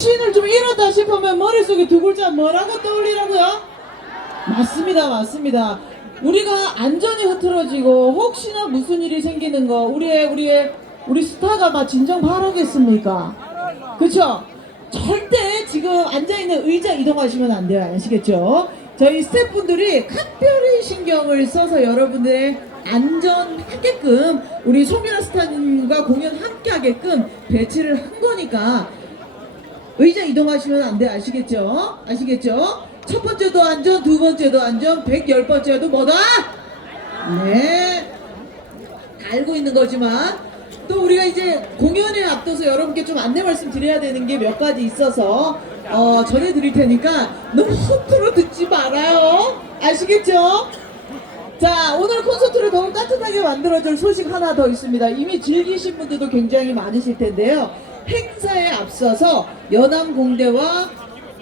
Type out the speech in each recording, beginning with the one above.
신을 좀 잃었다 싶으면 머릿속에 두 글자 뭐라고 떠올리라고요? 맞습니다, 맞습니다. 우리가 안전이 흐트러지고 혹시나 무슨 일이 생기는 거 우리의 우리의 우리 스타가 막 진정 바라겠습니까? 그쵸? 절대 지금 앉아있는 의자 이동하시면 안 돼요. 아시겠죠? 저희 스태프분들이 각별히 신경을 써서 여러분들의 안전하게끔 우리 송민아 스타님과 공연 함께 하게끔 배치를 한 거니까 의자 이동하시면 안 돼 아시겠죠? 아시겠죠? 첫 번째도 안전, 두 번째도 안전, 백열 번째도 뭐다? 네. 다 알고 있는 거지만 또 우리가 이제 공연에 앞둬서 여러분께 좀 안내 말씀 드려야 되는 게 몇 가지 있어서 어, 전해드릴 테니까 너무 헛으로 듣지 말아요. 아시겠죠? 자, 오늘 콘서트를 더욱 따뜻하게 만들어줄 소식 하나 더 있습니다. 이미 즐기신 분들도 굉장히 많으실 텐데요. 행사에 앞서서 연암공대와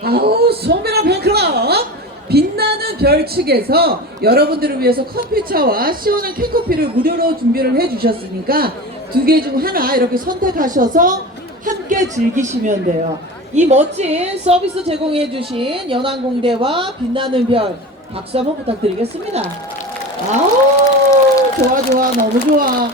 아우 소미라 팬클럽 빛나는 별 측에서 여러분들을 위해서 커피차와 시원한 캔커피를 무료로 준비를 해주셨으니까 두 개 중 하나 이렇게 선택하셔서 함께 즐기시면 돼요. 이 멋진 서비스 제공해주신 연암공대와 빛나는 별 박수 한번 부탁드리겠습니다. 아우 좋아 좋아 너무 좋아.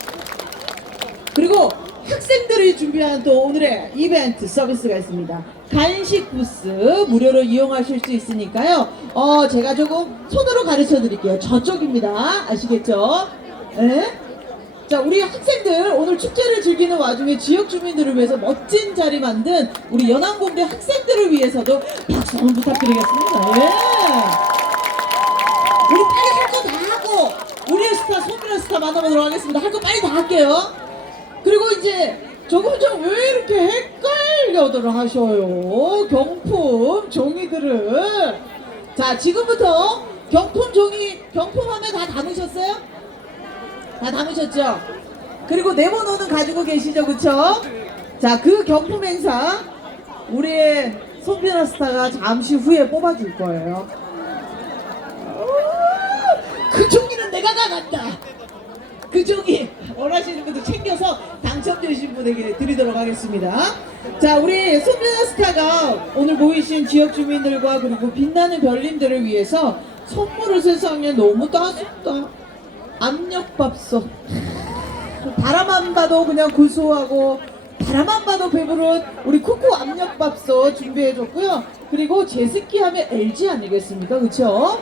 그리고 학생들이 준비한 또 오늘의 이벤트 서비스가 있습니다. 간식 부스 무료로 이용하실 수 있으니까요. 어, 제가 조금 손으로 가르쳐 드릴게요. 저쪽입니다. 아시겠죠? 네? 자, 우리 학생들 오늘 축제를 즐기는 와중에 지역 주민들을 위해서 멋진 자리 만든 우리 연안공대 학생들을 위해서도 박수 한번 부탁드리겠습니다. 예. 우리 빨리 할 거 다 하고 우리의 스타 소민의 스타 만나보도록 하겠습니다. 할 거 빨리 다 할게요. 그리고 이제 조금 좀왜 이렇게 헷갈려들 하셔요? 경품 종이들을 자 지금부터 경품 종이 경품 하면 다 담으셨어요? 다 담으셨죠? 그리고 네모노는 가지고 계시죠, 그쵸? 자, 그 경품 행사 우리의 손비나 스타가 잠시 후에 뽑아줄 거예요. 그 종이는 내가 가간다. 그 종이 원하시는 분들 챙겨서 당첨되신 분에게 드리도록 하겠습니다. 자, 우리 손비나 스타가 오늘 모이신 지역 주민들과 그리고 빛나는 별님들을 위해서 선물을 세상에 너무 따숩다. 압력밥솥. 바라만 봐도 그냥 구수하고 바라만 봐도 배부른 우리 쿠쿠 압력밥솥 준비해줬고요. 그리고 제습기 하면 LG 아니겠습니까? 그쵸?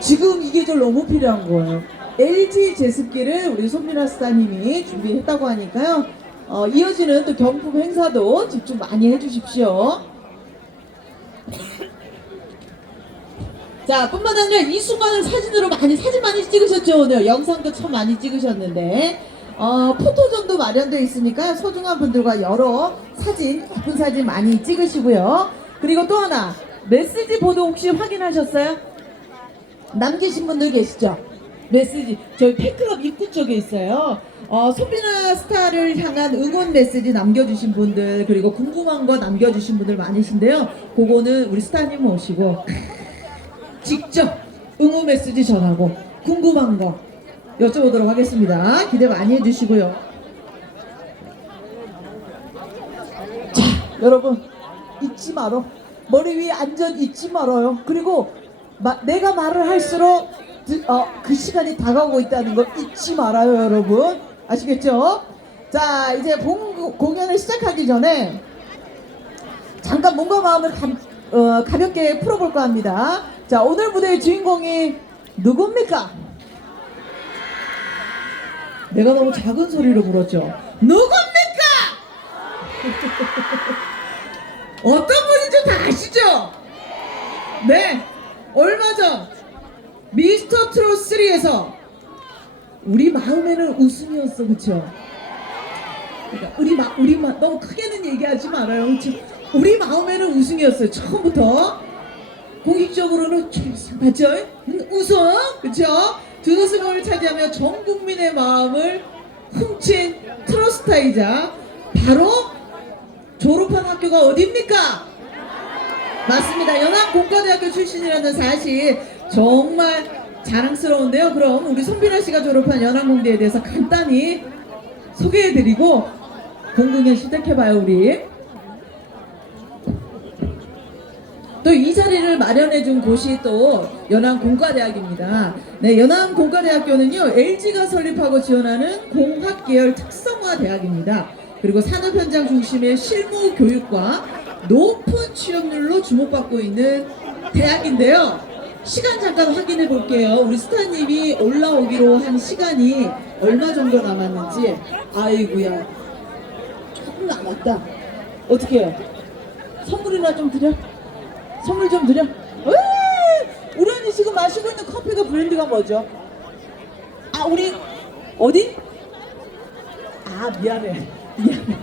지금 이 계절 너무 필요한 거예요. LG 제습기를 우리 손민아 스타님이 준비했다고 하니까요. 어, 이어지는 또 경품 행사도 집중 많이 해주십시오. 자, 뿐만 아니라 이 순간을 사진으로 많이, 사진 많이 찍으셨죠, 오늘. 영상도 참 많이 찍으셨는데. 어, 포토존도 마련되어 있으니까 소중한 분들과 여러 사진, 예쁜 사진 많이 찍으시고요. 그리고 또 하나, 메시지 보도 혹시 확인하셨어요? 남기신 분들 계시죠? 메시지 저희 팬클럽 입구 쪽에 있어요. 어, 소비나 스타를 향한 응원 메시지 남겨주신 분들 그리고 궁금한 거 남겨주신 분들 많으신데요. 그거는 우리 스타님 모시고 직접 응원 메시지 전하고 궁금한 거 여쭤보도록 하겠습니다. 기대 많이 해주시고요. 자, 여러분 잊지 말어. 머리 위에 안전 잊지 말아요. 그리고 마- 내가 말을 할수록 드- 어, 그 시간이 다가오고 있다는 거 잊지 말아요, 여러분. 아시겠죠? 자, 이제 본 공연을 시작하기 전에 잠깐 몸과 마음을 감- 어, 가볍게 풀어볼까 합니다. 자, 오늘 무대의 주인공이 누굽니까? 내가 너무 작은 소리로 불었죠. 누굽니까? 어떤 분인지 다 아시죠? 네. 얼마 전 미스터 트롯 3에서 우리 마음에는 웃음이었어, 그쵸? 그러니까 우리 마 우리 마 너무 크게는 얘기하지 말아요, 그쵸? 우리 마음에는 웃음이었어요, 처음부터. 공식적으로는 최선 맞죠? 음, 우승, 그쵸? 두 우승을 차지하며 전 국민의 마음을 훔친 트로스타이자 바로 졸업한 학교가 어디입니까? 맞습니다. 연합공과대학교 출신이라는 사실 정말 자랑스러운데요. 그럼 우리 손빈아 씨가 졸업한 연합공대에 대해서 간단히 소개해드리고 공공연 시작해봐요 우리. 또 이 자리를 마련해 준 곳이 또 연암 공과대학입니다. 네, 연암 공과대학교는요, LG가 설립하고 지원하는 공학 계열 특성화 대학입니다. 그리고 산업 현장 중심의 실무 교육과 높은 취업률로 주목받고 있는 대학인데요. 시간 잠깐 확인해 볼게요. 우리 스타님이 올라오기로 한 시간이 얼마 정도 남았는지. 아이구야. 조금 남았다. 어떻게 해요? 선물이나 좀 드려? 선물 좀 드려? 우리 언니 지금 마시고 있는 커피가 브랜드가 뭐죠? 아, 우리, 어디? 아, 미안해. 미안해.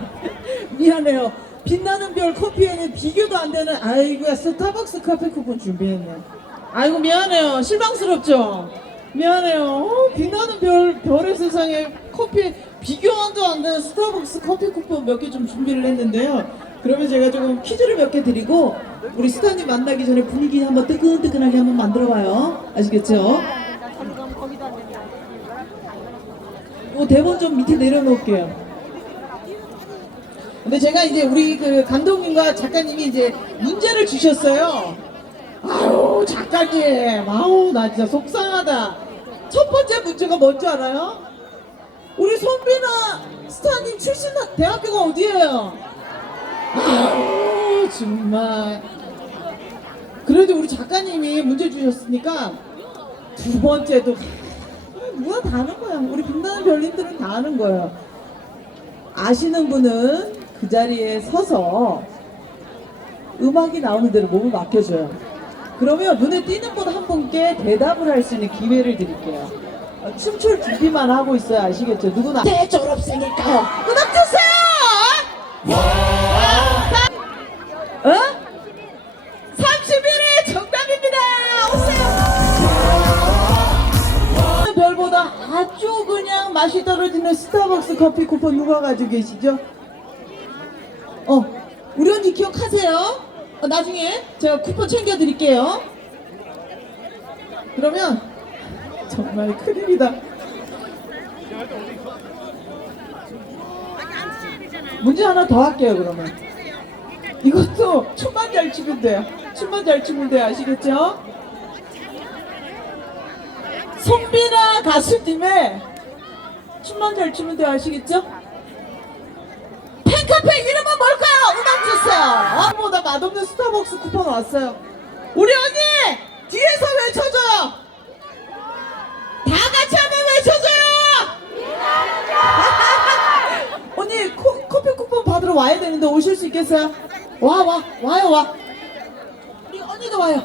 미안해요. 빛나는 별 커피에는 비교도 안 되는, 아이고야, 스타벅스 커피 쿠폰 준비했네. 아이고, 미안해요. 실망스럽죠? 미안해요. 어, 빛나는 별, 별의 세상에 커피, 비교도 안 되는 스타벅스 커피 쿠폰 몇 개 좀 준비를 했는데요. 그러면 제가 조금 퀴즈를 몇 개 드리고, 우리 스타님 만나기 전에 분위기 한번 뜨끈뜨끈하게 한번 만들어봐요. 아시겠죠? 요 대본 좀 밑에 내려놓을게요. 근데 제가 이제 우리 그 감독님과 작가님이 이제 문제를 주셨어요. 아유 작가님, 아우 나 진짜 속상하다. 첫 번째 문제가 뭔지 알아요? 우리 손비나 스타님 출신 대학교가 어디예요? 아유 정말. 그래도 우리 작가님이 문제 주셨으니까 두 번째도 누가 다 아는 거야. 우리 빛나는 별님들은 다 아는 거예요. 아시는 분은 그 자리에 서서 음악이 나오는 대로 몸을 맡겨줘요. 그러면 눈에 띄는 분 한 분께 대답을 할 수 있는 기회를 드릴게요. 어, 춤출 준비만 하고 있어야 아시겠죠? 누구나 대졸업생일까요? 음악 주세요! 어? 31일 정답입니다! 오세요! 별보다 아주 그냥 맛이 떨어지는 스타벅스 커피 쿠폰 누가 가지고 계시죠? 어, 우리 언니 기억하세요? 어, 나중에 제가 쿠폰 챙겨드릴게요. 그러면 정말 큰일이다. 문제 하나 더 할게요, 그러면. 이것도 춤만 잘 추면 돼요. 춤만 잘 추면 돼요. 아시겠죠? 송비나 가수님의 춤만 잘 추면 돼요. 아시겠죠? 팬카페 이름은 뭘까요? 음악 주세요. 보다 맛없는 스타벅스 쿠폰 왔어요. 우리 언니 뒤에서 외쳐줘요. 다 같이 한번 외쳐줘요. 언니 코, 커피 쿠폰 받으러 와야 되는데 오실 수 있겠어요? 와 와 와요 와. 우리 언니도 와요.